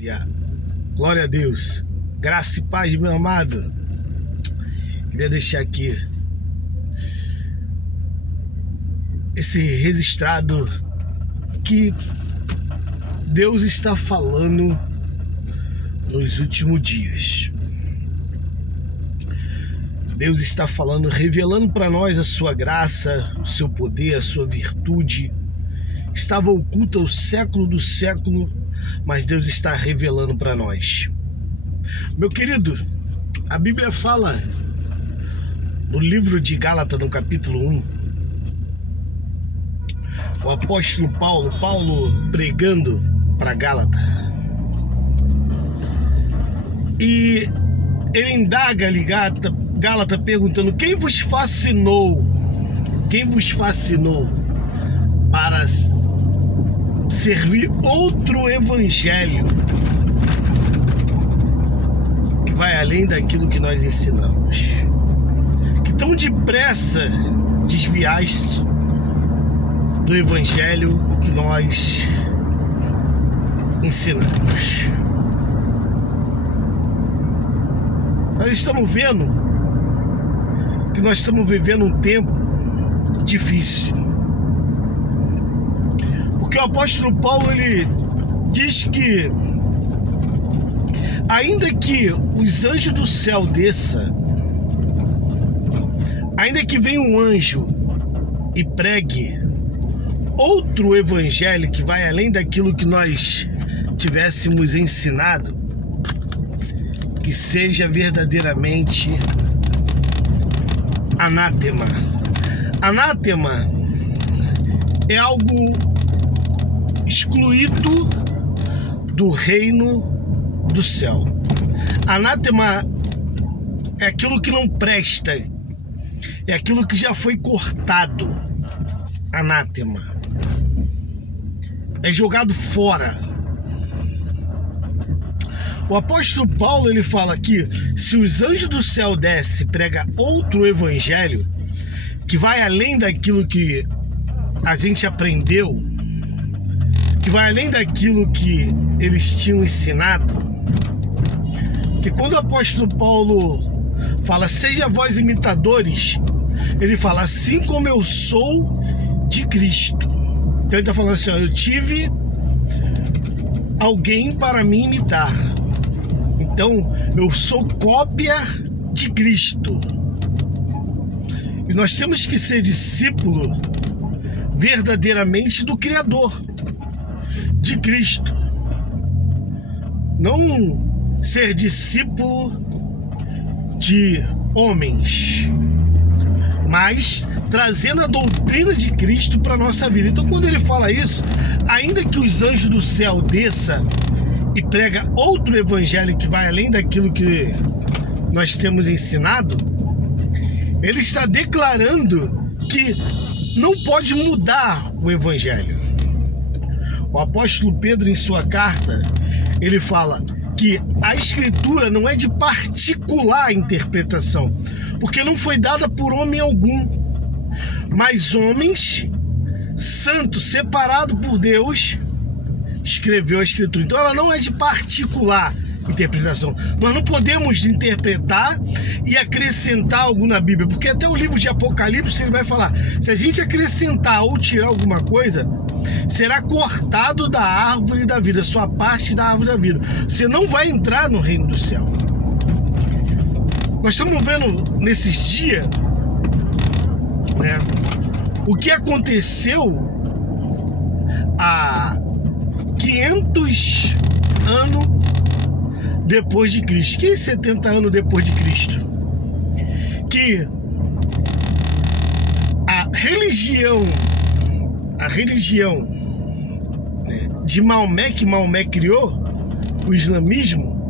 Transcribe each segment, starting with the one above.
Aleluia. Glória a Deus. Graça e paz, meu amado. Queria deixar aqui esse registrado que Deus está falando nos últimos dias. Deus está falando, revelando para nós a sua graça, o seu poder, a sua virtude. Estava oculta o século do século, mas Deus está revelando para nós. Meu querido, a Bíblia fala no livro de Gálatas, no capítulo 1, o apóstolo Paulo pregando para Gálatas. E ele indaga ali Gálatas perguntando: quem vos fascinou para servir outro evangelho que vai além daquilo que nós ensinamos? Que tão depressa desviaste do evangelho que nós ensinamos. Nós estamos vendo que nós estamos vivendo um tempo difícil. Porque o apóstolo Paulo, ele diz que ainda que os anjos do céu desçam, ainda que venha um anjo e pregue outro evangelho que vai além daquilo que nós tivéssemos ensinado, que seja verdadeiramente anátema. Anátema é algo excluído do reino do céu. Anátema é aquilo que não presta, é aquilo que já foi cortado. Anátema é jogado fora. O apóstolo Paulo, ele fala que se os anjos do céu descem e prega outro evangelho que vai além daquilo que a gente aprendeu, que vai além daquilo que eles tinham ensinado, que quando o apóstolo Paulo fala, seja vós imitadores, ele fala, assim como eu sou de Cristo. Então ele está falando assim, ó, eu tive alguém para me imitar. Então, eu sou cópia de Cristo. E nós temos que ser discípulo verdadeiramente do Criador, de Cristo. Não ser discípulo de homens, mas trazendo a doutrina de Cristo para a nossa vida. Então, quando ele fala isso, ainda que os anjos do céu desçam e prega outro evangelho que vai além daquilo que nós temos ensinado, ele está declarando que não pode mudar o evangelho. O apóstolo Pedro, em sua carta, ele fala que a escritura não é de particular interpretação, porque não foi dada por homem algum, mas homens santos, separados por Deus, escreveu a escritura. Então ela não é de particular interpretação. Nós não podemos interpretar e acrescentar algo na Bíblia, porque até o livro de Apocalipse ele vai falar, se a gente acrescentar ou tirar alguma coisa, será cortado da árvore da vida, sua parte da árvore da vida. Você não vai entrar no reino do céu. Nós estamos vendo nesses dias, né, o que aconteceu há 500 anos depois de Cristo. Que 70 anos depois de Cristo? Que a religião, né, de Maomé, que Maomé criou, o islamismo,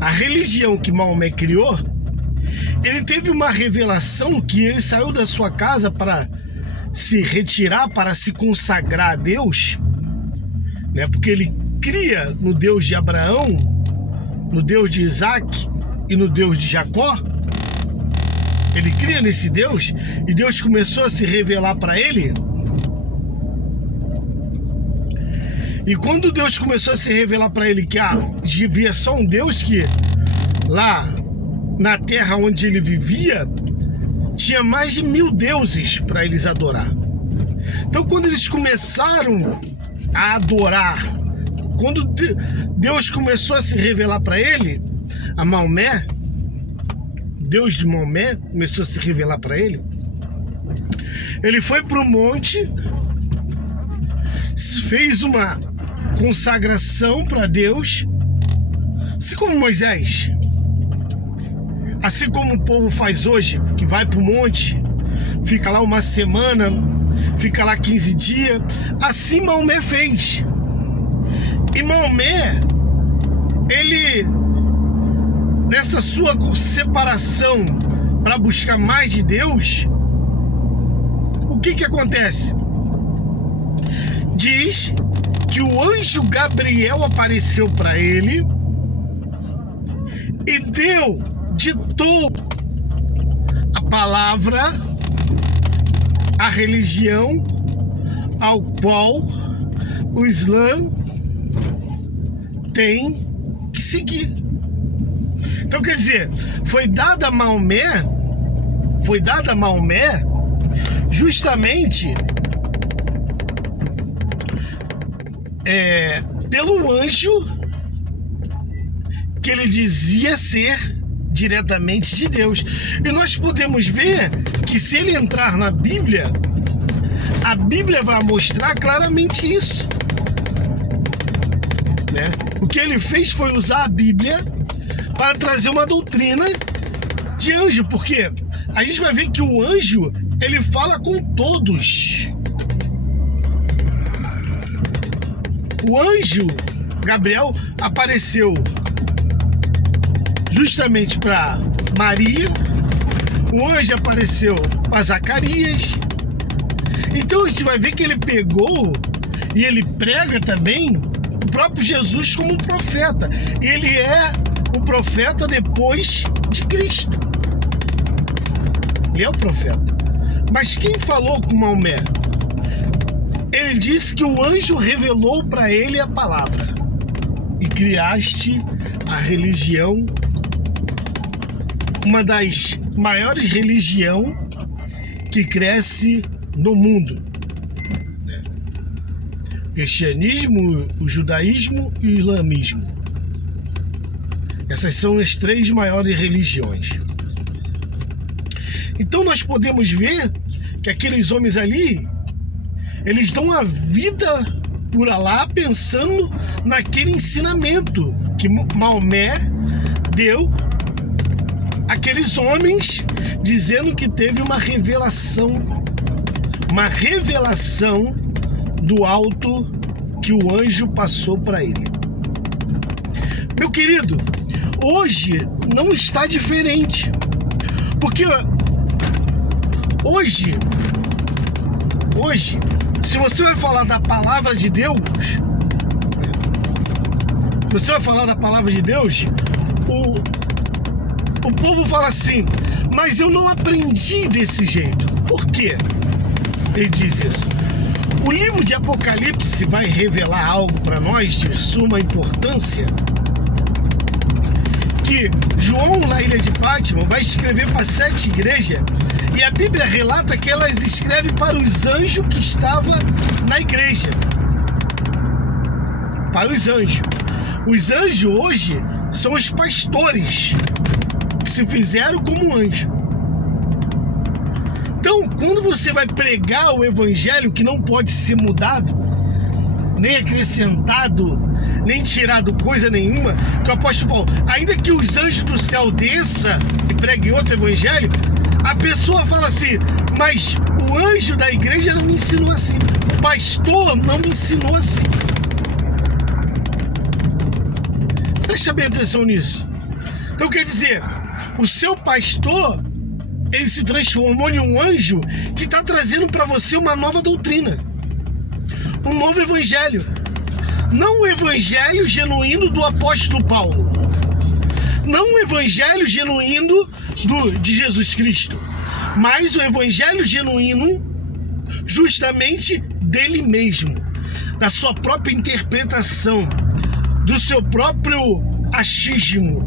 a religião que Maomé criou, ele teve uma revelação que ele saiu da sua casa para se retirar, para se consagrar a Deus, né? Porque ele cria no Deus de Abraão, no Deus de Isaac e no Deus de Jacó. Ele cria nesse Deus e Deus começou a se revelar para ele. E quando Deus começou a se revelar para ele que havia só um Deus, que lá na terra onde ele vivia tinha mais de 1000 deuses para eles adorar. Então, quando eles começaram a adorar, quando Deus começou a se revelar para ele, a Maomé, Deus de Maomé começou a se revelar para ele, ele foi para o monte, fez uma consagração para Deus, assim como Moisés, assim como o povo faz hoje, que vai para o monte, fica lá uma semana, fica lá 15 dias, assim Maomé fez. E Maomé, ele, nessa sua separação para buscar mais de Deus, o que acontece? Diz que o anjo Gabriel apareceu para ele e ditou a palavra, a religião ao qual o Islã tem que seguir. Então, quer dizer, foi dada a Maomé justamente pelo anjo que ele dizia ser diretamente de Deus. E nós podemos ver que, se ele entrar na Bíblia, a Bíblia vai mostrar claramente isso, né? O que ele fez foi usar a Bíblia para trazer uma doutrina de anjo, porque a gente vai ver que o anjo, ele fala com todos. O anjo Gabriel apareceu justamente para Maria, o anjo apareceu para Zacarias. Então a gente vai ver que ele pegou e ele prega também o próprio Jesus como um profeta. Ele é o profeta depois de Cristo. Ele é o profeta. Mas quem falou com Maomé? Ele disse que o anjo revelou para ele a palavra. E criaste a religião, uma das maiores religiões que cresce no mundo. O cristianismo, o judaísmo e o islamismo. Essas são as 3 maiores religiões. Então nós podemos ver que aqueles homens ali, eles dão a vida por Alá pensando naquele ensinamento que Maomé deu àqueles homens, dizendo que teve uma revelação do alto que o anjo passou para ele. Meu querido, hoje não está diferente, porque hoje, se você vai falar da palavra de Deus, o povo fala assim: mas eu não aprendi desse jeito. Por quê? Ele diz isso. O livro de Apocalipse vai revelar algo para nós de suma importância, que João, na ilha de Patmos, vai escrever para 7 igrejas, e a Bíblia relata que elas escrevem para os anjos que estavam na igreja. Para os anjos. Os anjos hoje são os pastores que se fizeram como anjo. Então, quando você vai pregar o evangelho, que não pode ser mudado, nem acrescentado, nem tirado coisa nenhuma, que o apóstolo Paulo, ainda que os anjos do céu desçam e preguem outro evangelho, a pessoa fala assim: mas o anjo da igreja não me ensinou assim, o pastor não me ensinou assim. Presta bem atenção nisso. Então, quer dizer, o seu pastor, ele se transformou em um anjo que está trazendo para você uma nova doutrina, um novo evangelho. Não o evangelho genuíno do apóstolo Paulo, não o evangelho genuíno de Jesus Cristo, mas o evangelho genuíno justamente dele mesmo. da sua própria interpretação, do seu próprio achismo,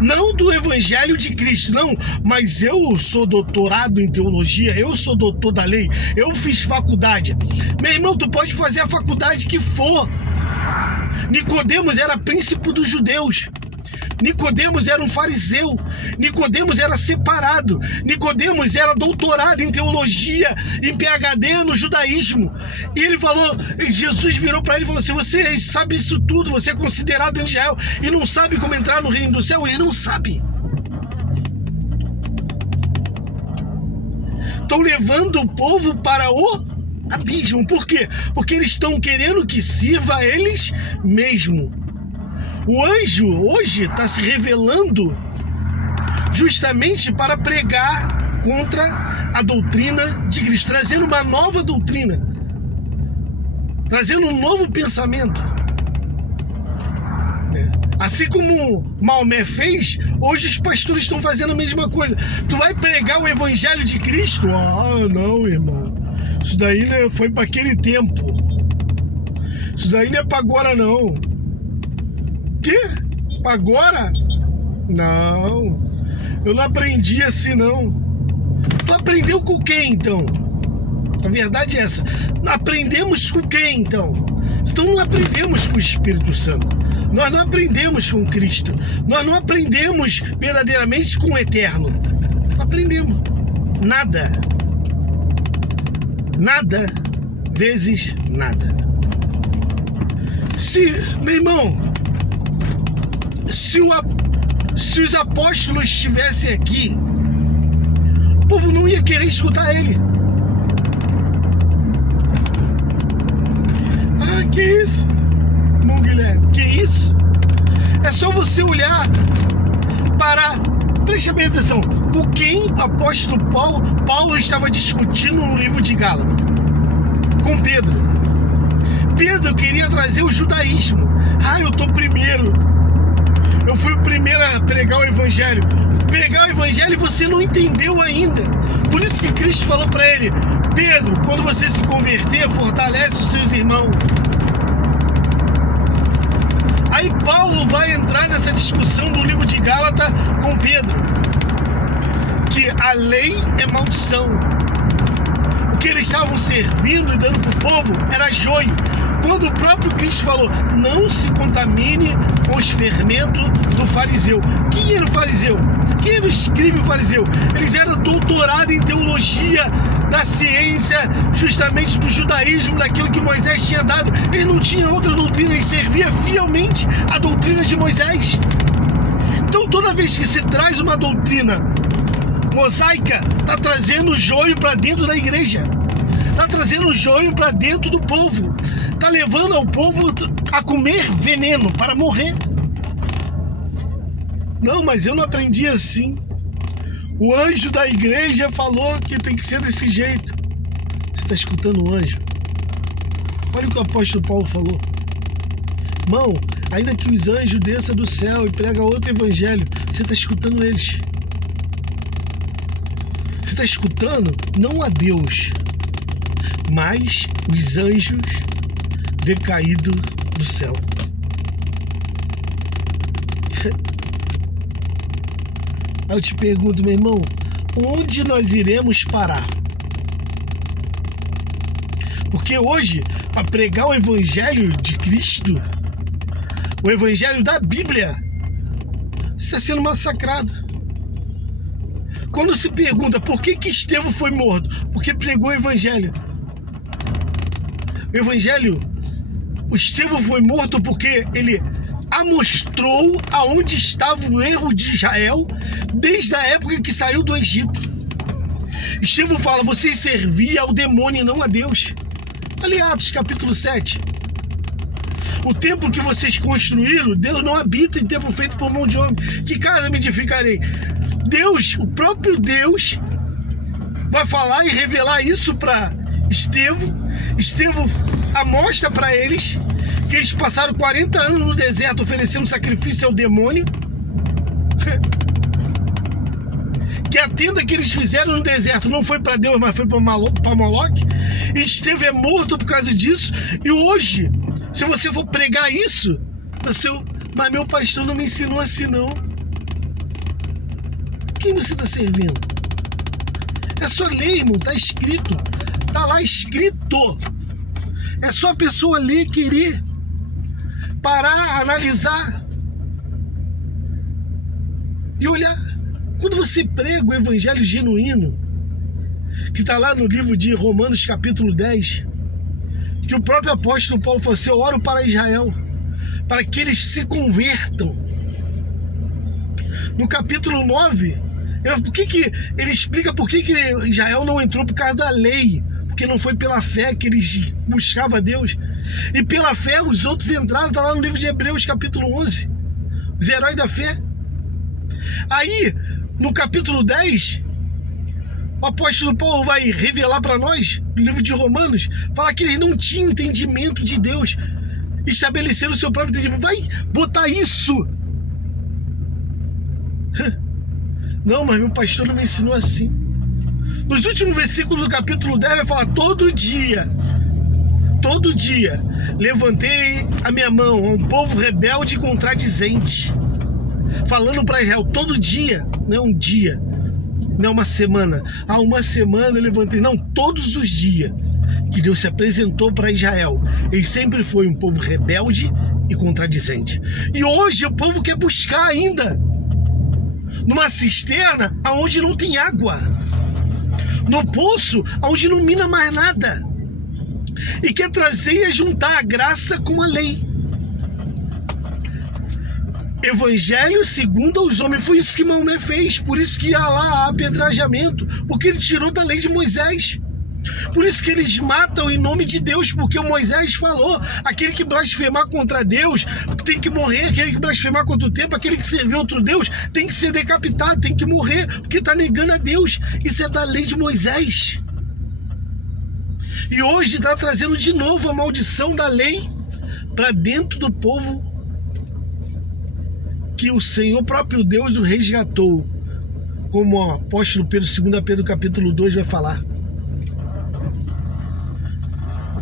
não do Evangelho de Cristo, não, mas eu sou doutorado em teologia, eu sou doutor da lei, eu fiz faculdade. Meu irmão, tu pode fazer a faculdade que for. Nicodemos era príncipe dos judeus. Nicodemos era um fariseu. Nicodemos era separado. Nicodemos era doutorado em teologia, em PhD no judaísmo. E ele falou, Jesus virou para ele e falou assim: você sabe isso tudo, você é considerado em Israel e não sabe como entrar no reino do céu? Ele não sabe. Estão levando o povo para o abismo. Por quê? Porque eles estão querendo que sirva a eles mesmos. O anjo hoje está se revelando justamente para pregar contra a doutrina de Cristo, trazendo uma nova doutrina, trazendo um novo pensamento. Assim como Maomé fez, hoje os pastores estão fazendo a mesma coisa. Tu vai pregar o evangelho de Cristo? Ah, não, irmão. Isso daí foi para aquele tempo. Isso daí não é para agora, não. Quê? Para agora? Não. Eu não aprendi assim, não. Tu aprendeu com quem, então? A verdade é essa. Aprendemos com quem, então? Então não aprendemos com o Espírito Santo. Nós não aprendemos com Cristo. Nós não aprendemos verdadeiramente com o Eterno. Não aprendemos. Nada. Nada vezes nada. Meu irmão, se os apóstolos estivessem aqui, o povo não ia querer escutar ele. Ah, que isso? Irmão Guilherme, que isso? É só você olhar para... Preste bem atenção. Com quem o apóstolo Paulo estava discutindo no livro de Gálatas? Com Pedro. Pedro queria trazer o judaísmo. Ah, eu tô primeiro. Eu fui o primeiro a pregar o evangelho. Pregar o evangelho você não entendeu ainda. Por isso que Cristo falou para ele: Pedro, quando você se converter, fortalece os seus irmãos. Aí Paulo vai entrar nessa discussão do livro de Gálatas com Pedro, que a lei é maldição. O que eles estavam servindo e dando para o povo era joio. Quando o próprio Cristo falou: não se contamine com os fermentos do fariseu. Quem era o fariseu? Quem era o escriba e o fariseu? Eles eram doutorados em teologia, da ciência, justamente do judaísmo, daquilo que Moisés tinha dado. Ele não tinha outra doutrina, ele servia fielmente a doutrina de Moisés. Então toda vez que se traz uma doutrina mosaica, está trazendo joio para dentro da igreja, está trazendo joio para dentro do povo, está levando ao povo a comer veneno para morrer. Não, mas eu não aprendi assim. O anjo da igreja falou que tem que ser desse jeito. Você está escutando o anjo? Olha o que o apóstolo Paulo falou. Irmão, ainda que os anjos desçam do céu e pregam outro evangelho, você está escutando eles. Você está escutando não a Deus, mas os anjos decaídos do céu. Aí eu te pergunto, meu irmão, onde nós iremos parar? Porque hoje, para pregar o evangelho de Cristo, o evangelho da Bíblia, você está sendo massacrado. Quando se pergunta por que Estevão foi morto, porque pregou o evangelho. O evangelho, o Estevão foi morto porque ele amostrou aonde estava o erro de Israel desde a época que saiu do Egito. Estevão fala: vocês serviam ao demônio e não a Deus. Ali, Atos capítulo 7. O templo que vocês construíram, Deus não habita em templo feito por mão de homem. Que casa me edificarei? Deus, o próprio Deus, vai falar e revelar isso para Estevão. Estevão amostra para eles que eles passaram 40 anos no deserto oferecendo sacrifício ao demônio. que a tenda que eles fizeram no deserto não foi para Deus, mas foi para Moloque, e esteve morto por causa disso. E hoje, se você for pregar isso, mas meu pastor não me ensinou assim não. Quem você está servindo? É só ler, irmão, tá escrito. Tá lá escrito. É só a pessoa ler, querer, parar, analisar e olhar. Quando você prega o evangelho genuíno, que está lá no livro de Romanos capítulo 10, que o próprio apóstolo Paulo falou assim: eu oro para Israel, para que eles se convertam. No capítulo 9, ele explica por que Israel não entrou por causa da lei, porque não foi pela fé que eles buscavam a Deus. E pela fé os outros entraram, está lá no livro de Hebreus capítulo 11, os heróis da fé. Aí, no capítulo 10, o apóstolo Paulo vai revelar para nós, no livro de Romanos, fala que eles não tinham entendimento de Deus, estabeleceram o seu próprio entendimento. Vai botar isso? Não, mas meu pastor não me ensinou assim. Nos últimos versículos do capítulo 10 vai falar: todo dia levantei a minha mão a um povo rebelde e contradizente. Falando para Israel, todo dia, não é um dia, não é uma semana. Há uma semana eu levantei, não, todos os dias que Deus se apresentou para Israel, ele sempre foi um povo rebelde e contradizente. E hoje o povo quer buscar ainda numa cisterna aonde não tem água, no poço aonde não mina mais nada, e quer trazer e juntar a graça com a lei. Evangelho segundo aos homens. Foi isso que Maomé fez. Por isso que há lá apedrejamento, porque ele tirou da lei de Moisés. Por isso que eles matam em nome de Deus, porque o Moisés falou: aquele que blasfemar contra Deus tem que morrer, aquele que blasfemar contra o templo, aquele que servir outro Deus tem que ser decapitado, tem que morrer, porque está negando a Deus. Isso é da lei de Moisés. E hoje está trazendo de novo a maldição da lei para dentro do povo que o Senhor próprio Deus o resgatou, como o apóstolo Pedro, 2 Pedro capítulo 2 vai falar.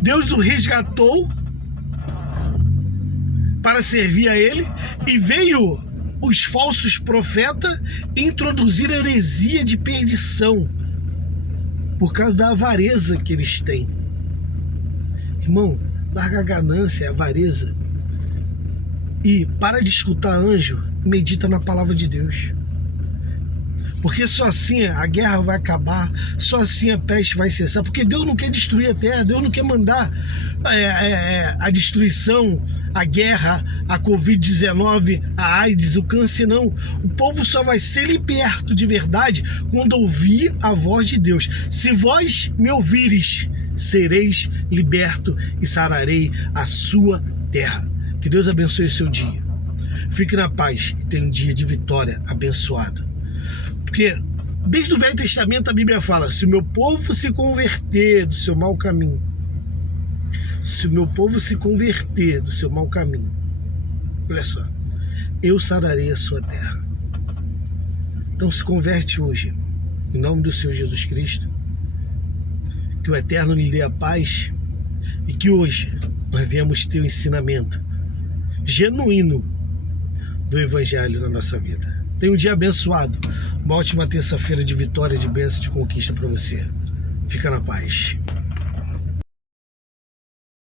Deus o resgatou para servir a ele, e veio os falsos profetas introduzir heresia de perdição por causa da avareza que eles têm. Irmão, larga a ganância, a avareza, e para de escutar anjo, medita na palavra de Deus. Porque só assim a guerra vai acabar, só assim a peste vai cessar. Porque Deus não quer destruir a terra, Deus não quer mandar a destruição, a guerra, a Covid-19, a AIDS, o câncer, não. O povo só vai ser liberto de verdade quando ouvir a voz de Deus. Se vós me ouvires, sereis liberto e sararei a sua terra. Que Deus abençoe o seu dia. Fique na paz e tenha um dia de vitória abençoado. Porque desde o Velho Testamento a Bíblia fala: se o meu povo se converter do seu mau caminho, se o meu povo se converter do seu mau caminho, olha só, eu sararei a sua terra. Então se converte hoje, em nome do Senhor Jesus Cristo. Que o Eterno lhe dê a paz e que hoje nós venhamos ter o ensinamento genuíno do Evangelho na nossa vida. Tenha um dia abençoado, uma ótima terça-feira de vitória, de bênção, de conquista para você. Fica na paz.